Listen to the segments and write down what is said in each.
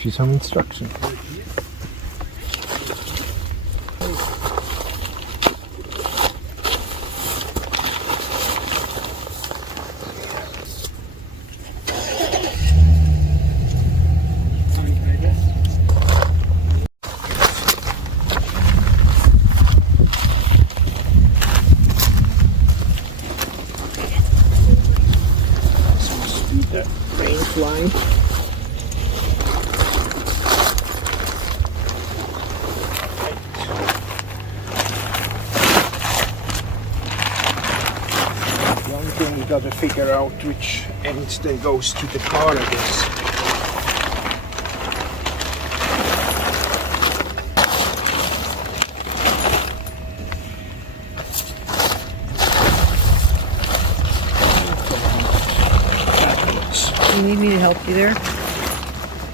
give you some instruction. The rain flying. The only thing we got to figure out which end then goes to the car, I guess. You need me to help you there?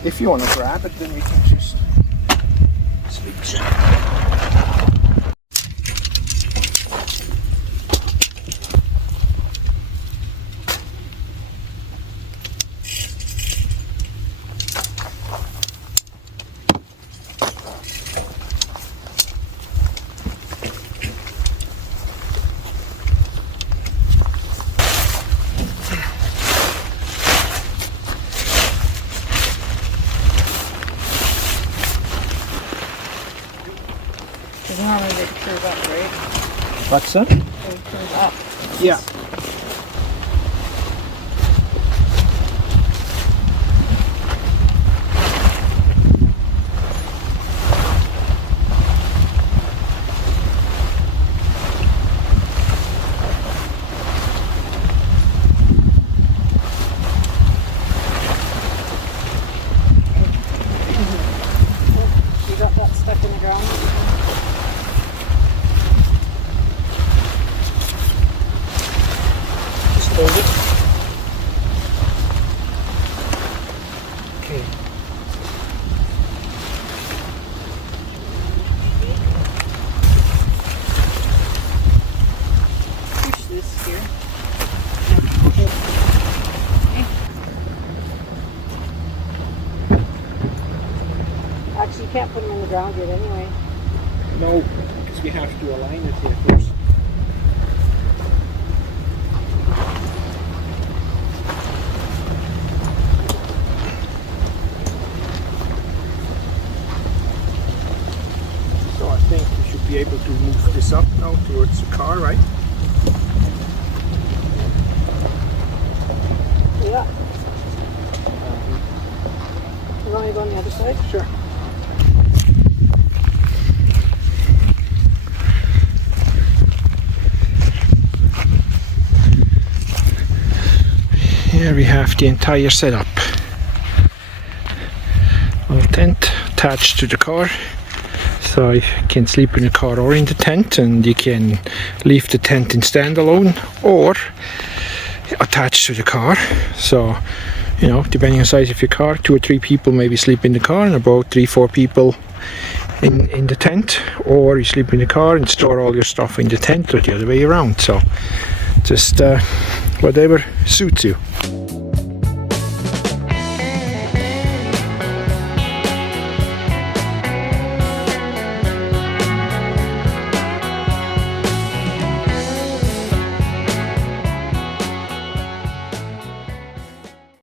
If you want to grab it, then we can just switch. Because normally they curve up, right? What's that? They curve up. Yeah. You got that stuck in the ground? Hold it. Okay. Push this here. Actually, you can't put them in the ground yet anyway. No, because we have to align it here first. So I think we should be able to move this up now towards the car, right? Yeah. You want me to go on the other side? Sure. Here we have the entire setup. Our tent attached to the car, so you can sleep in the car or in the tent, and you can leave the tent in standalone or attached to the car. So, you know, depending on the size of your car, 2 or 3 people maybe sleep in the car and about 3-4 people in the tent, or you sleep in the car and store all your stuff in the tent, or the other way around. So just whatever suits you.